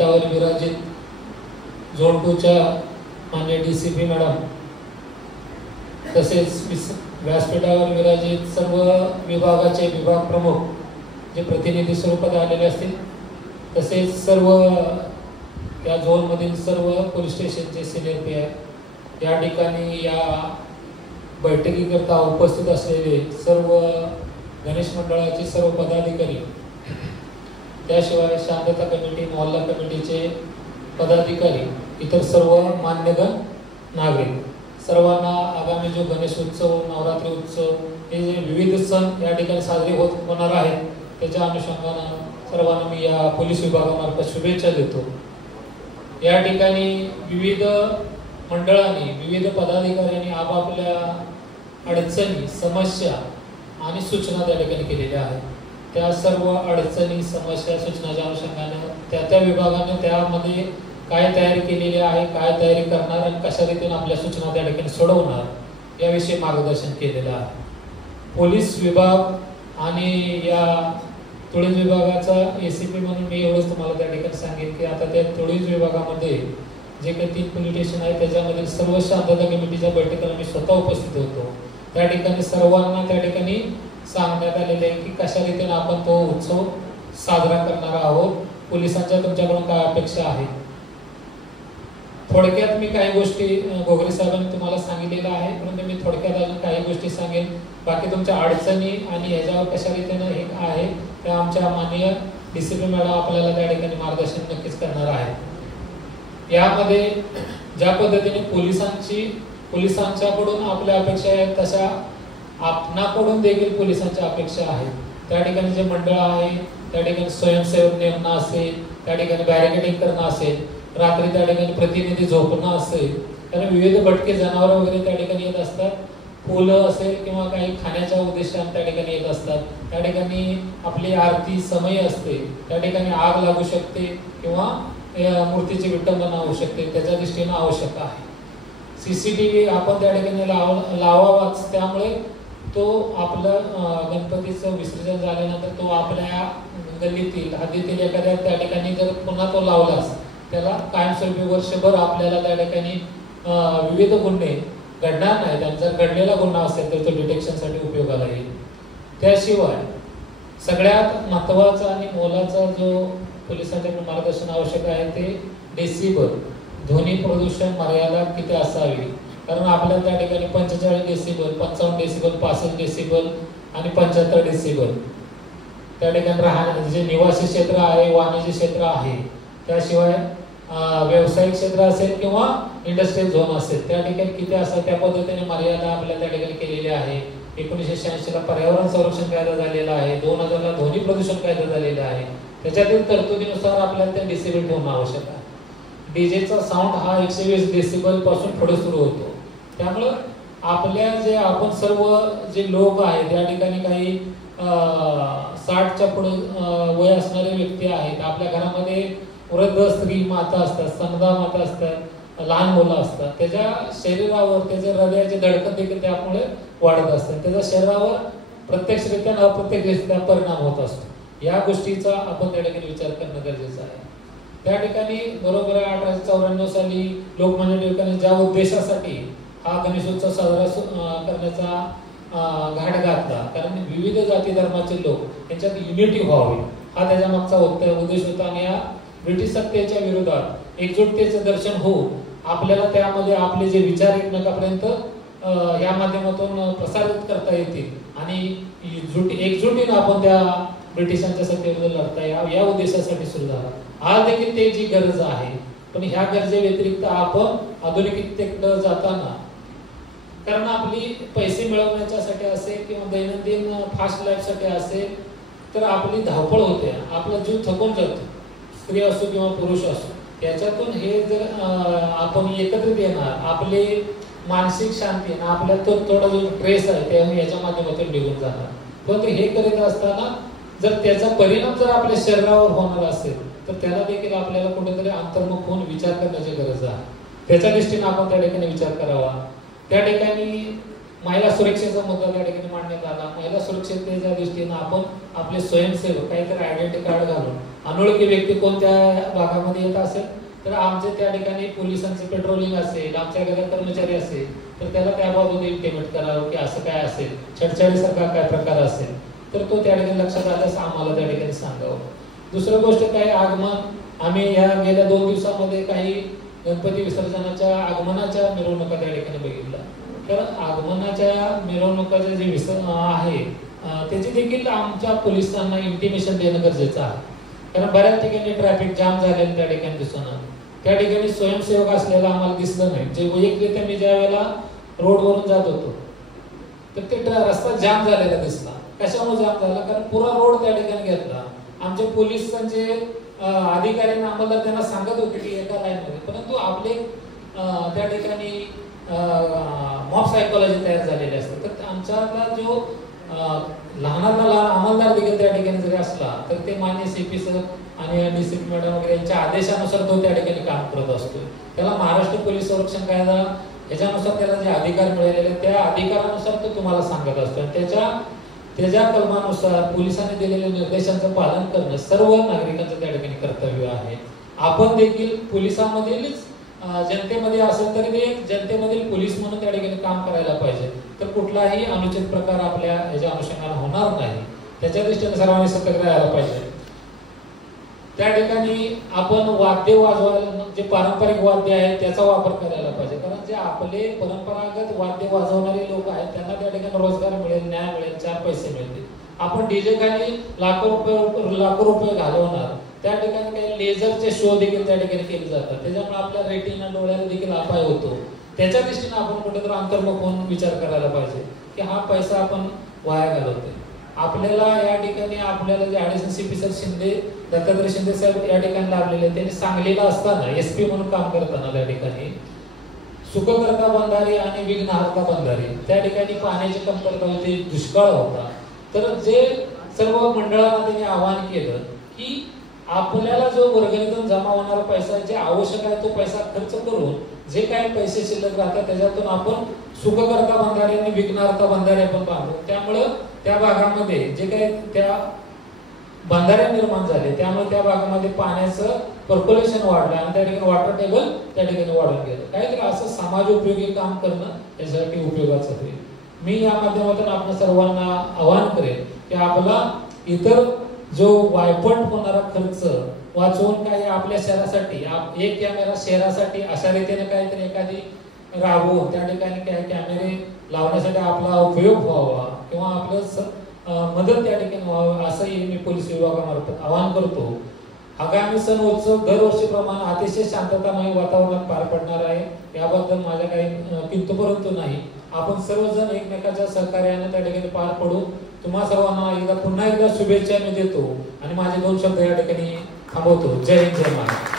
व्यासपीठावर विराजित झोन 2च्या माननीय DCP मॅडम, तसेच व्यासपीठावर विराजित सर्व विभागाचे विभाग प्रमुख जे प्रतिनिधी स्वरूपात आलेले असतील, तसेच सर्व या झोनमधील सर्व पोलीस स्टेशनचे सिनियर PI, या ठिकाणी या बैठकीकरता उपस्थित असलेले सर्व गणेश मंडळाचे सर्व पदाधिकारी, त्याशिवाय शांतता कमिटी, मोहल्ला कमिटीचे पदाधिकारी, इतर सर्व मान्यगण नागरिक, सर्वांना आगामी जो गणेश उत्सव, नवरात्री उत्सव हे जे विविध सण या ठिकाणी साजरे होणार आहेत, त्याच्या अनुषंगाने सर्वांना मी या पोलीस विभागामार्फत शुभेच्छा देतो। या ठिकाणी विविध मंडळांनी, विविध पदाधिकाऱ्यांनी आपापल्या अडचणी, समस्या आणि सूचना त्या ठिकाणी केलेल्या आहेत। त्या सर्व अडचणी, समस्या, सूचनाच्या अनुषंगाने त्या विभागाने त्यामध्ये काय तयारी केलेली आहे, काय तयारी करणार आणि कशा रीतीने आपल्या सूचना त्या ठिकाणी सोडवणार याविषयी मार्गदर्शन केलेलं आहे। पोलीस विभाग आणि या तुळीज विभागाचा ACP म्हणून मी एवढंच तुम्हाला त्या ठिकाणी सांगेन की आता त्या तुळीज विभागामध्ये जे काही 3 पोलीस स्टेशन आहे त्याच्यामध्ये सर्व शांतता कमिटीच्या बैठकीला मी स्वतः उपस्थित होतो। त्या ठिकाणी सर्वांना त्या ठिकाणी सांगण्यात आलेले आहे की कशा रीतीने आपण तो उत्सव साजरा करणार आहोत, पोलिसांच्या तुमच्याकडून काय अपेक्षा आहे। थोडक्यात मी काही गोष्टी घोगरे साहेबांनी तुम्हाला सांगितलेलं आहे, परंतु मी थोडक्यात अजून काही गोष्टी सांगेन। बाकी तुमच्या अडचणी आणि याच्यावर कशा रीतीने हे आहे त्या आमच्या माननीय DCP मॅडम आपल्याला त्या ठिकाणी मार्गदर्शन नक्कीच करणार आहे। यामध्ये ज्या पद्धतीने पोलिसांच्याकडून आपल्या अपेक्षा आहेत तशा आपणाकडून देखील पोलिसांच्या अपेक्षा आहेत। त्या ठिकाणी जे मंडळ आहे त्या ठिकाणी स्वयंसेवक नेमणं असेल, त्या ठिकाणी बॅरिकेडिंग करणं असेल, रात्री त्या ठिकाणी प्रतिनिधी झोपणं असेल, कारण विविध भटके जनावर वगैरे त्या ठिकाणी येत असतात, फुलं असेल किंवा काही खाण्याच्या उद्देशाने त्या ठिकाणी येत असतात। त्या ठिकाणी आपली आरती समय असते, त्या ठिकाणी आग लागू शकते किंवा मूर्तीची विटंबना होऊ शकते, त्याच्या दृष्टीने आवश्यक आहे। CCTV आपण त्या ठिकाणी लावावाच, त्यामुळे तो आपलं गणपतीचं विसर्जन झाल्यानंतर तो आपल्या गल्लीतील हद्दीतील एखाद्या त्या ठिकाणी जर पुन्हा तो लावलास त्याला कायमस्वरूपी वर्षभर आपल्याला त्या ठिकाणी विविध गुन्हे घडणार नाहीत आणि जर घडलेला गुन्हा असेल तर तो डिटेक्शनसाठी उपयोगाला येईल। त्याशिवाय सगळ्यात महत्त्वाचा आणि मोलाचा जो पोलिसांच्या मार्गदर्शन आवश्यक आहे ते डेसिबल, ध्वनी प्रदूषण मर्यादा किती असावी, कारण आपल्याला त्या ठिकाणी 45 डेसिबल, 55 डेसिबल, 65 डेसिबल आणि 75 डेसिबल त्या ठिकाणी राहण्याचे जे निवासी क्षेत्र आहे, वाणिज्य क्षेत्र आहे, त्याशिवाय व्यावसायिक क्षेत्र असेल किंवा इंडस्ट्रियल झोन असेल त्या ठिकाणी किती असतात त्या पद्धतीने मर्यादा आपल्याला त्या ठिकाणी केलेली आहे। 1986 ला पर्यावरण संरक्षण कायदा झालेला आहे, 2000 ला ध्वनी प्रदूषण कायदा झालेला आहे, त्याच्यातील तरतुदीनुसार आपल्याला ते डेसिबल ठेवणं आवश्यक आहे। डीजेचा साऊंड हा 120 डेसिबल पासून पुढे सुरू होतो, त्यामुळे आपल्या जे आपण सर्व जे लोक आहेत त्या ठिकाणी काही 60च्या पुढे वय असणारे व्यक्ती आहेत, आपल्या घरामध्ये वृद्ध स्त्री माता असतात, स्तनदा माता असतात, लहान मुलं असतात, त्याच्या शरीरावर त्याचे हृदयाचे धडकन देखील त्यामुळे वाढत असतात, त्याच्या शरीरावर प्रत्यक्षरित्या आणि अप्रत्यक्षरित्या परिणाम होत असतो। या गोष्टीचा आपण त्या ठिकाणी विचार करणं गरजेचं आहे। त्या ठिकाणी बरोबर 1894 साली लोकमान्य टिळकांनी ज्या उद्देशासाठी हा गणेशोत्सव साजरा करण्याचा घाट घातला, कारण विविध जाती धर्माचे लोक यांच्यात युनिटी व्हावी हा त्याच्या मागचा उद्देश होता आणि या ब्रिटिश सत्तेच्या विरोधात एकजुटतेचे दर्शन होऊन आपल्याला त्यामध्ये आपले जे विचार एकमेकांपर्यंत या माध्यमातून प्रसारित करता येतील आणि एकजुटीने आपण त्या ब्रिटिशांच्या सत्तेविरुद्ध लढता या उद्देशासाठी सुरू झाला। आज देखील ते जी गरज आहे, पण ह्या गरजे व्यतिरिक्त आपण आधुनिकतेकडे जाताना, कारण आपली पैसे मिळवण्यासाठी असेल किंवा दैनंदिन फास्ट लाईफसाठी असेल तर आपली धावपळ होते, आपला जीव थकून जातो, स्त्री असो किंवा पुरुष असो, याच्यातून हे जर आपण एकत्रित येणार, आपले मानसिक शांती आणि आपल्या तो थोडा जो ट्रेस आहे ते याच्या माध्यमातून निघून जाणार। पण हे करीत असताना जर त्याचा परिणाम जर आपल्या शरीरावर होणार असेल तर त्याला देखील आपल्याला कुठेतरी अंतर्मुख होऊन विचार करण्याची गरज आहे, त्याच्या दृष्टीने आपण त्या ठिकाणी विचार करावा। त्या ठिकाणी महिला सुरक्षेचा मुद्दा त्या ठिकाणी मांडण्यात आला. महिला सुरक्षिततेच्या दृष्टीनं आपण आपले स्वयंसेवक काहीतरी आयडेंटिटी कार्ड घालून अनोळखी व्यक्ती कोणत्या भागामध्ये येत असेल तर आमचे त्या ठिकाणी पोलिसांचे पेट्रोलिंग असेल, आमच्या एखादा कर्मचारी असेल तर त्याला त्याबाबत इंटिमेट करावं की असं काय असेल, छेडछाडीसारखा काय प्रकार असेल तर तो त्या ठिकाणी लक्षात आल्यास आम्हाला त्या ठिकाणी सांगावं. दुसरं गोष्ट काय, आगमन आम्ही या गेल्या 2 दिवसामध्ये काही गणपती विसर्जनाच्या आगमनाच्या मिरवणुका त्या ठिकाणी बघितल्या. तर आगमनाच्या मिरवणुकाचे जे आहे त्याची देखील आमच्या पोलिसांना इंटिमेशन देणं गरजेचं आहे. कारण बऱ्याच ठिकाणी ट्रॅफिक जाम झालेलं त्या ठिकाणी दिसून आलं. त्या ठिकाणी स्वयंसेवक असलेला आम्हाला दिसलं नाही. जे वैयक्तिकरित्या मी ज्या वेळेला रोडवरून जात होतो तर ते रस्ता जाम झालेला दिसला. कशामुळे जाम झाला? कारण पुरा रोड त्या ठिकाणी घेतला. आमचे पोलिसांचे अधिकारी अंमलदार त्यांना सांगत होते की एका लाईनमध्ये, परंतु आपले त्या ठिकाणी मॉब सायकोलॉजी तयार झालेली असते. तर आमच्यातला जो लहानातला लहान अंमलदार देखील त्या ठिकाणी जरी असला तर ते मान्य सीपी सर आणि डीसीपी मॅडम वगैरे यांच्या आदेशानुसार तो त्या ठिकाणी काम करत असतो. त्याला महाराष्ट्र पोलीस संरक्षण कायदा याच्यानुसार त्याला जे अधिकार मिळालेले त्या अधिकारानुसार तो तुम्हाला सांगत असतो. त्याच्या कलमानुसार पोलिसांनी दिलेल्या निर्देशांचं पालन करणं सर्व नागरिकांचं त्या ठिकाणी कर्तव्य आहे. आपण देखील पोलिसांमधीलच जनतेमध्ये असेल तरी ते जनतेमधील पोलीस म्हणून त्या ठिकाणी काम करायला पाहिजे. तर कुठलाही अनुचित प्रकार आपल्या याच्या अनुषंगाने होणार नाही, त्याच्या दृष्टीने सर्वांनी सतर्क राहायला पाहिजे. त्या ठिकाणी आपण वाद्य वाजवायला जे पारंपरिक वाद्य आहे त्याचा वापर करायला पाहिजे. कारण जे आपले परंपरागत वाद्य वाजवणारे लोक आहेत त्यांना त्या ठिकाणी रोजगार मिळेल, न्याय मिळेल, 4 पैसे मिळतील. आपण डीजे खाली लाखो रुपये घालवणार, त्या ठिकाणी काही लेझरचे शो देखील त्या ठिकाणी केले जातात. त्याच्यामुळे आपल्या रेटिना डोळ्याला देखील अपाय होतो. त्याच्या दृष्टीने आपण कुठेतरी अंतर्मुख होऊन विचार करायला पाहिजे की हा पैसा आपण वाया घालवतोय. आपल्याला या ठिकाणी आपल्याला जे additional CP sir Shinde, Dattatray Shinde साहेब या ठिकाणी लाभलेले, त्यांनी सांगलीला असताना एसपी म्हणून काम करताना त्या ठिकाणी सुखकर्ता बंधारे आणि विघ्नहर्ता बंधारे त्या ठिकाणी पाण्याची कमतरता होती, दुष्काळ होता. तर जे सर्व मंडळांना त्यांनी आवाहन केलं की आपल्याला जो वर्गणीतून जमा होणारा पैसा जे आवश्यक आहे तो पैसा खर्च करून जे काही पैसे शिल्लक राहतात त्याच्यातून आपण सुखकर्ता बंधारे आणि विघ्नहर्ता बंधारे आपण बांधू. त्यामुळे त्या भागामध्ये जे काही त्या बंधारे निर्माण झाले त्यामुळे त्या भागामध्ये पाण्याचं पर्क्युलेशन वाढलं आणि त्या ठिकाणी वॉटर टेबल त्या ठिकाणी वाढून गेलं. काहीतरी असं समाज उपयोगी काम करणं यासाठी उपयोगाचं होईल. मी या माध्यमातून आपण सर्वांना आवाहन करेन की आपला इतर जो वायपट होणारा खर्च वाचवून काही आपल्या शहरासाठी एक कॅमेरा शहरासाठी अशा रीतीने काहीतरी एखादी राबवून त्या ठिकाणी काही कॅमेरे लावण्यासाठी आपला उपयोग व्हावा किंवा आपलं मदत त्या ठिकाणी व्हावं असंही मी पोलीस विभागामार्फत आवाहन करतो. आगामी सण उत्सव दरवर्षीप्रमाणे अतिशय शांततामय वातावरणात पार पडणार आहे. याबद्दल माझ्या काही किंतु परंतु नाही. आपण सर्वजण एकमेकाच्या सहकार्याने त्या ठिकाणी पार पडू. तुम्हा सर्वांना पुन्हा एकदा शुभेच्छा मी देतो आणि माझे 2 शब्द या ठिकाणी थांबवतो. जय हिंद, जय महाराष्ट्र.